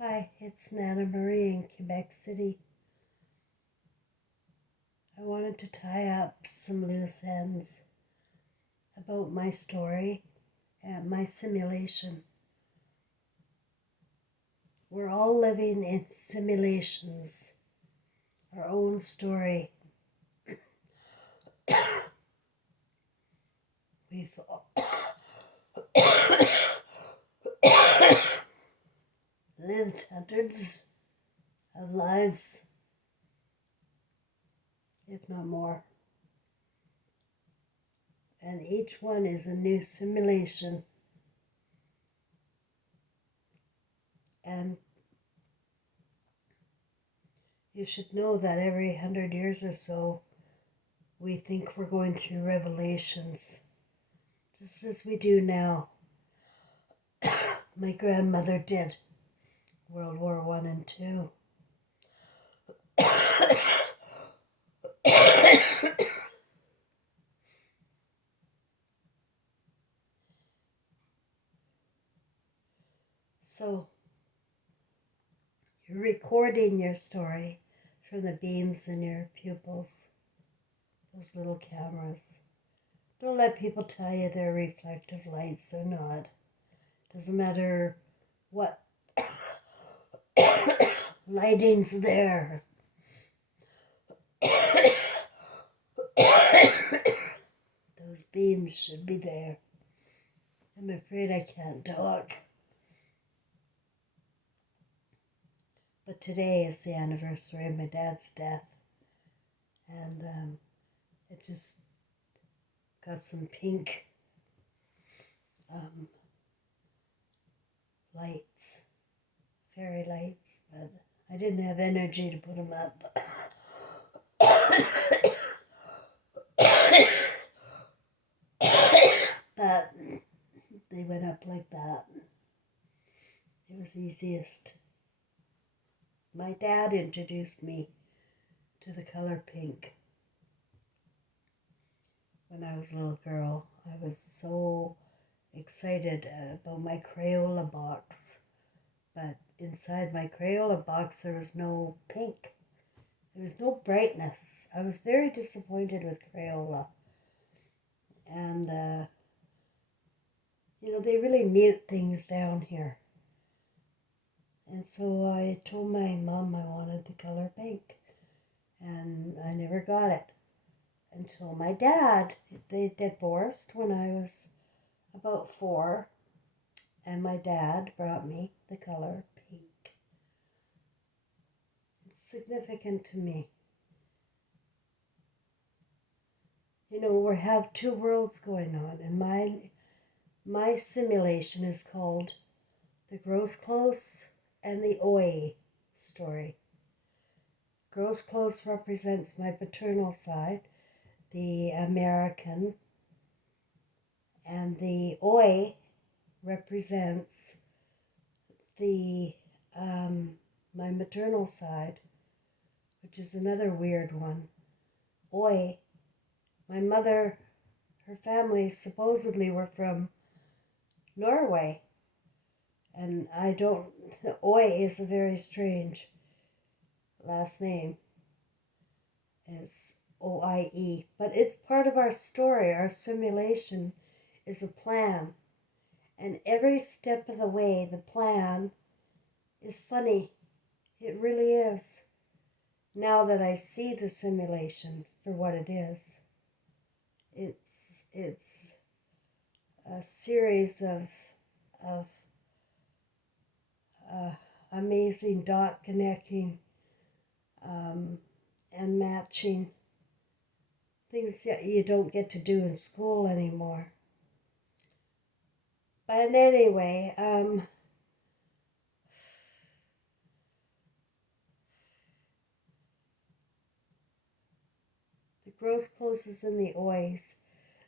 Hi, it's Nana Marie in Quebec City. I wanted to tie up some loose ends about my story and my simulation. We're all living in simulations, our own story. We've lived hundreds of lives, if not more. And each one is a new simulation. And you should know that every 100 years or so, we think we're going through revelations, just as we do now. My grandmother did World War I and II. So you're recording your story from the beams in your pupils, those little cameras. Don't let people tell you they're reflective lights. They're not. Doesn't matter what lighting's there. Those beams should be there. I'm afraid I can't talk. But today is the anniversary of my dad's death. And it just got some pink lights, fairy lights, but I didn't have energy to put them up. But they went up like that. It was easiest. My dad introduced me to the color pink when I was a little girl. I was so excited about my Crayola box, but inside my Crayola box there was no pink. There was no brightness. I was very disappointed with Crayola. And, they really mute things down here. And so I told my mom I wanted the color pink. And I never got it until my dad, they divorced when I was about 4. And my dad brought me the color pink. It's significant to me. We have two worlds going on, and my simulation is called the Groseclose and the OIE story. Groseclose represents my paternal side, the American, and the OIE represents the my maternal side, which is another weird one. OIE, my mother, her family supposedly were from Norway. And OIE is a very strange last name. It's OIE. But it's part of our story. Our simulation is a plan. And every step of the way, the plan is funny. It really is. Now that I see the simulation for what it is, it's a series of amazing dot connecting and matching things that you don't get to do in school anymore. But anyway, the Grosecloses and the OIEs.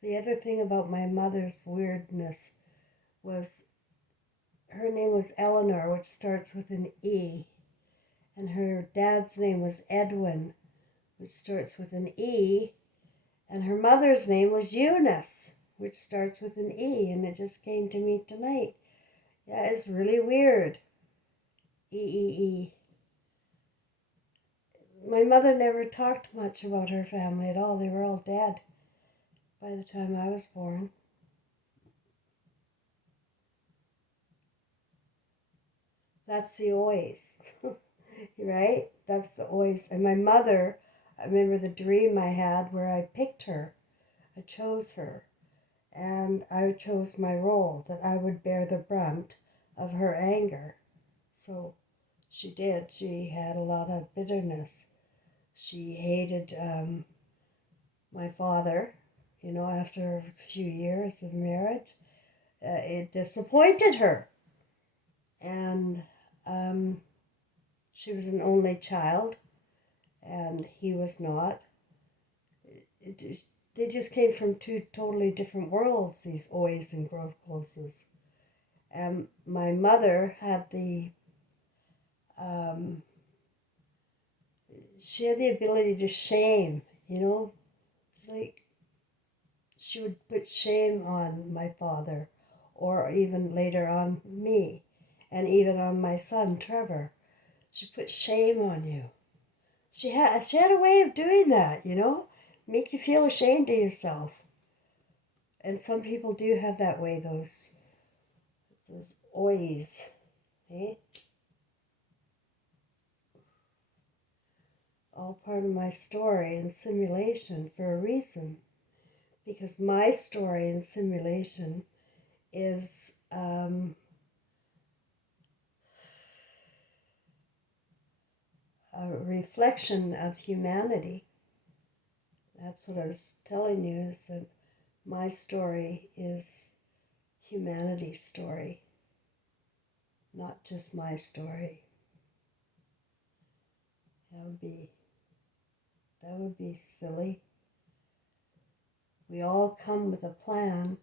The other thing about my mother's weirdness was her name was Eleanor, which starts with an E, and her dad's name was Edwin, which starts with an E, and her mother's name was Eunice, which starts with an E, and it just came to me tonight. Yeah, it's really weird. E. My mother never talked much about her family at all. They were all dead by the time I was born. That's the OIEs, right? That's the OIEs. And my mother, I remember the dream I had where I picked her. I chose her. And I chose my role, that I would bear the brunt of her anger. So she did. She had a lot of bitterness. She hated my father, after a few years of marriage. It disappointed her. And she was an only child, and he was not. They just came from two totally different worlds, these OIEs and Grosecloses. And my mother had um, she had the ability to shame, like she would put shame on my father, or even later on me, and even on my son Trevor. She put shame on you. She had a way of doing that, make you feel ashamed of yourself. And some people do have that way, those OIEs, eh? All part of my story and simulation for a reason. Because my story and simulation is a reflection of humanity. That's what I was telling you, is that my story is humanity's story, not just my story. That would be silly. We all come with a plan,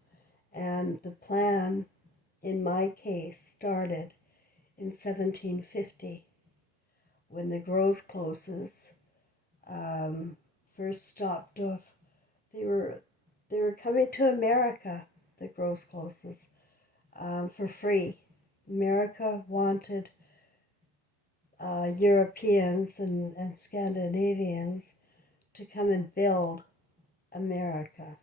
and the plan, in my case, started in 1750 when the Grosecloses first stopped off. They were coming to America, the Grosecloses, for free. America wanted Europeans and Scandinavians to come and build America,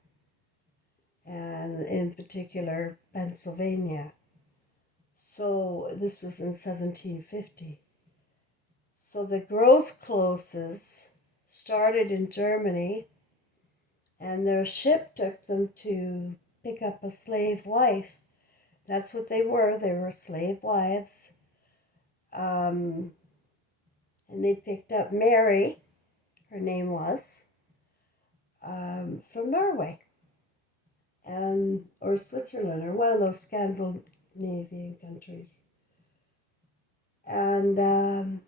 and in particular Pennsylvania. So this was in 1750. So the Grosecloses started in Germany, and their ship took them to pick up a slave wife. That's what they were. They were slave wives. And they picked up Mary, her name was, from Norway or Switzerland, or one of those Scandinavian countries. And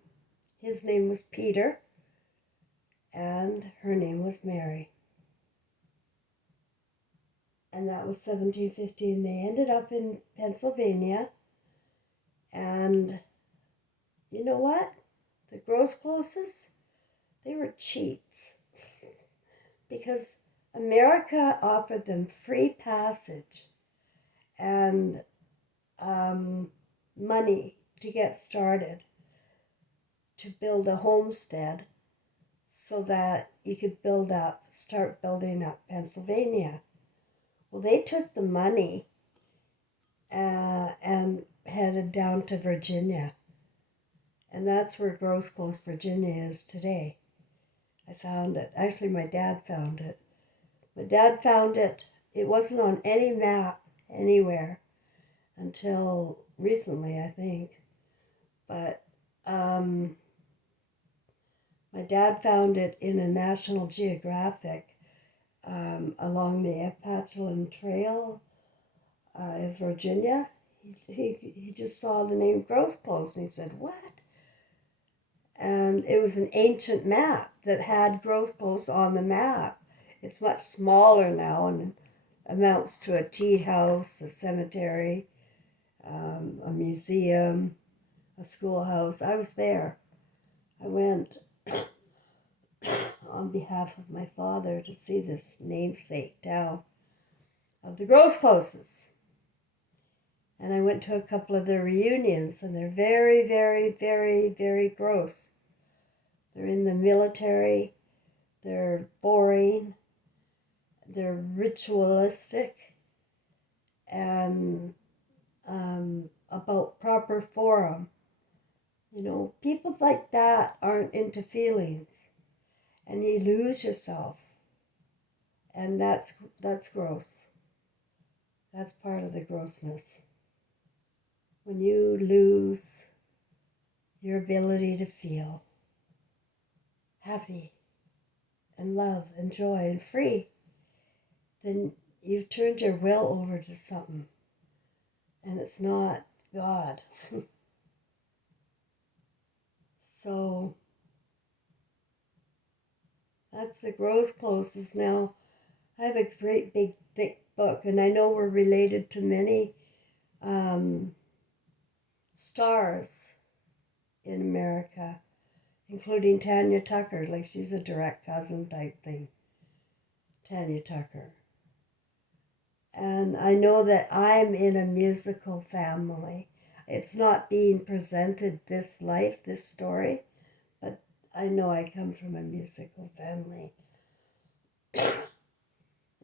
his name was Peter, and her name was Mary. And that was 1750, and they ended up in Pennsylvania. And you know what? The Grosecloses, they were cheats. Because America offered them free passage and money to get started, to build a homestead, so that you could start building up Pennsylvania. Well, they took the money and headed down to Virginia. And that's where Groseclose, Virginia is today. I found it. Actually, my dad found it. My dad found it. It wasn't on any map anywhere until recently, I think. But my dad found it in a National Geographic along the Appalachian Trail in Virginia. He just saw the name Groseclose and he said, "What?" And it was an ancient map that had Groseclose on the map. It's much smaller now and amounts to a tea house, a cemetery, a museum, a schoolhouse. I was there. I went on behalf of my father to see this namesake town of the Grosecloses. And I went to a couple of their reunions, and they're very, very, very, very gross. They're in the military, they're boring, they're ritualistic, and about proper form. You know, people like that aren't into feelings, and you lose yourself, and that's gross. That's part of the grossness. When you lose your ability to feel happy and love and joy and free, then you've turned your will over to something, and it's not God. So that's the Groseclose is now. I have a great big thick book, and I know we're related to many stars in America, including Tanya Tucker. Like, she's a direct cousin type thing, Tanya Tucker. And I know that I'm in a musical family. It's not being presented this life, this story, but I know I come from a musical family.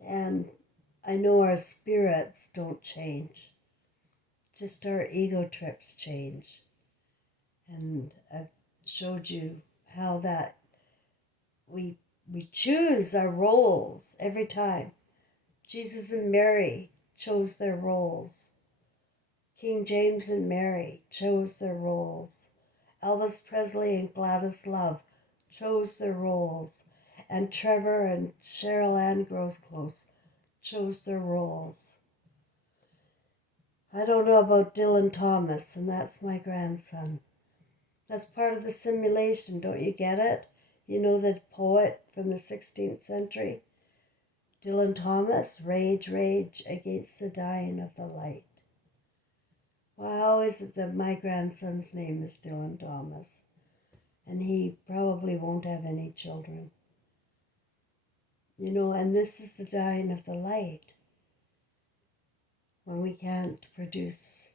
And I know our spirits don't change. Just our ego trips change. And I've showed you how that we choose our roles every time. Jesus and Mary chose their roles. King James and Mary chose their roles. Elvis Presley and Gladys Love chose their roles. And Trevor and Cheryl Ann Groseclose chose their roles. I don't know about Dylan Thomas, and that's my grandson. That's part of the simulation, don't you get it? You know the poet from the 16th century? Dylan Thomas, rage, rage against the dying of the light. Well, how is it that my grandson's name is Dylan Thomas? And he probably won't have any children. You know, and this is the dying of the light. When we can't produce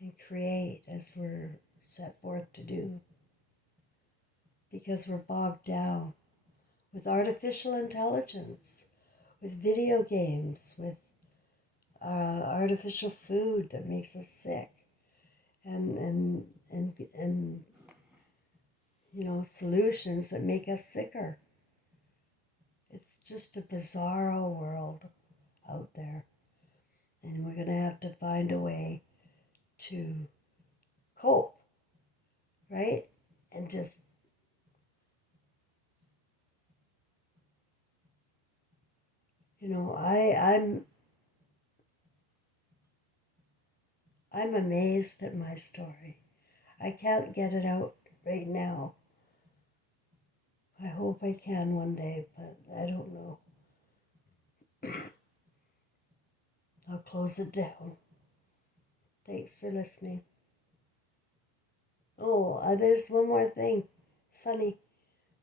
and create as we're set forth to do. Because we're bogged down with artificial intelligence, with video games, with artificial food that makes us sick, and you know, solutions that make us sicker. It's just a bizarro world out there, and we're gonna have to find a way to cope, right? And just I'm amazed at my story. I can't get it out right now. I hope I can one day, but I don't know. I'll close it down. Thanks for listening. Oh, there's one more thing. Funny.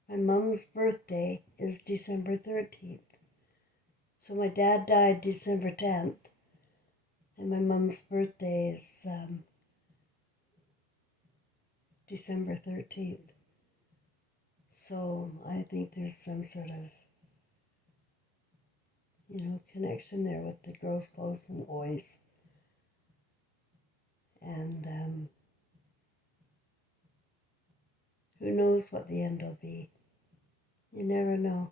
My mom's birthday is December 13th. So my dad died December 10th. And my mom's birthday is December 13th. So I think there's some sort of, connection there with the Groseclose and OIEs. And who knows what the end will be. You never know.